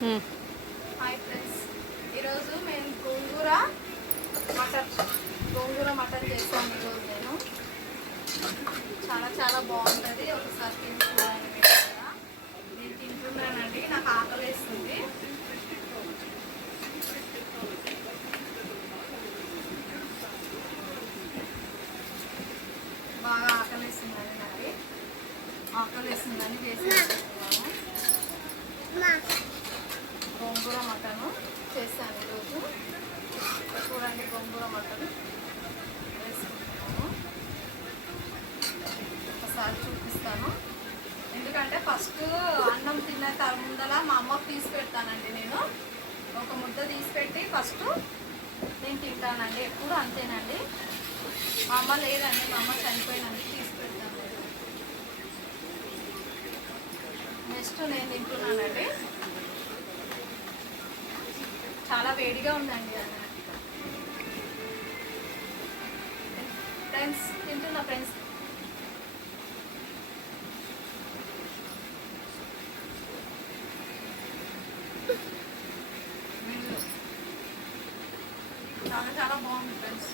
Hi friends, ఈరోజు మేము గోంగూర mutton చేస్తాను. ఈరోజు నేను చాలా బాగుంటుంది. ఒకసారి తింటున్నాను కూడా. నేను తింటున్నానండి, నాకు ఆకలి వేస్తుంది. బాగా ఆకలి వేస్తుందండి, ఆకలి వేస్తుందని చేసి గోంగూర మటను చేస్తాను ఈరోజు. చూడండి, గోంగూర మటన్ వేసుకుంటున్నాను. ఒకసారి చూపిస్తాను. ఎందుకంటే ఫస్ట్ అన్నం తిన్న ముందల మా అమ్మకు తీసి పెడతానండి. నేను ఒక ముద్ద తీసి పెట్టి ఫస్ట్ నేను తింటానండి. ఎప్పుడు అంతేనండి. మా అమ్మ లేదండి, మా అమ్మ చనిపోయినందుకు తీసి పెడతాను. నెక్స్ట్ నేను తింటున్నానండి. చాలా వేడిగా ఉందండి ఫ్రెండ్స్. తింటున్నా ఫ్రెండ్స్. చాలా బాగుంది ఫ్రెండ్స్.